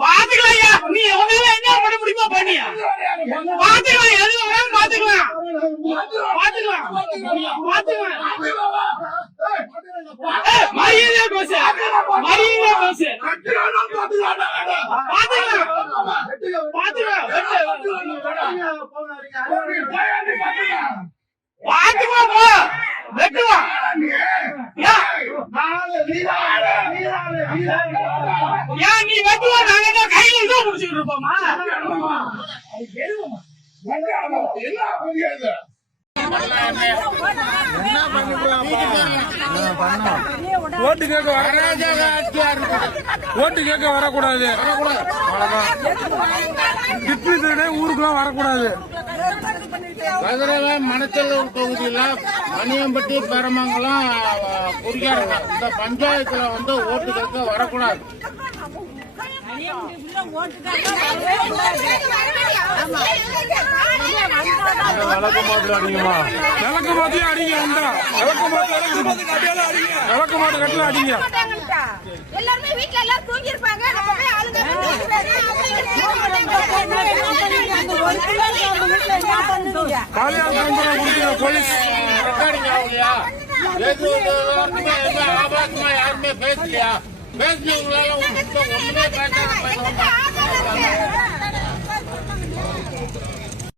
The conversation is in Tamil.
பாத்துக்கலையா நீ என்ன பண்ண முடியுமா பண்ணியா பாத்துக்கலாம் எது வேணாலும் பாத்துக்கலாம் மரியாதையா பேசு நீ வெட்டுவா நாங்க கையில தான் முடிச்சுட்டு இருப்போமா ஓட்டு கேட்க வரக்கூடாது. ஊருக்குலாம் வரக்கூடாது. மதுரை மணச்சல்லூர் தொகுதியில மணியம்பட்டி பெரமங்கலம் குறிக்காடுங்க இந்த பஞ்சாயத்துல ஓட்டு கேட்க வரக்கூடாது. விளக்கு மாத்திரம் அடிங்கம்மா. விளக்கு மாத்திரம் அடிங்க. விளக்கு மாத்திரம் கட்டல அடிங்க. எல்லாருமே வீட்டுல எல்லாம் தூங்கி இருப்பாங்க. போலீஸ் ஆபாசமா யாருமே பேசலையா? பேசினவங்களால ஒண்ணுமே பேச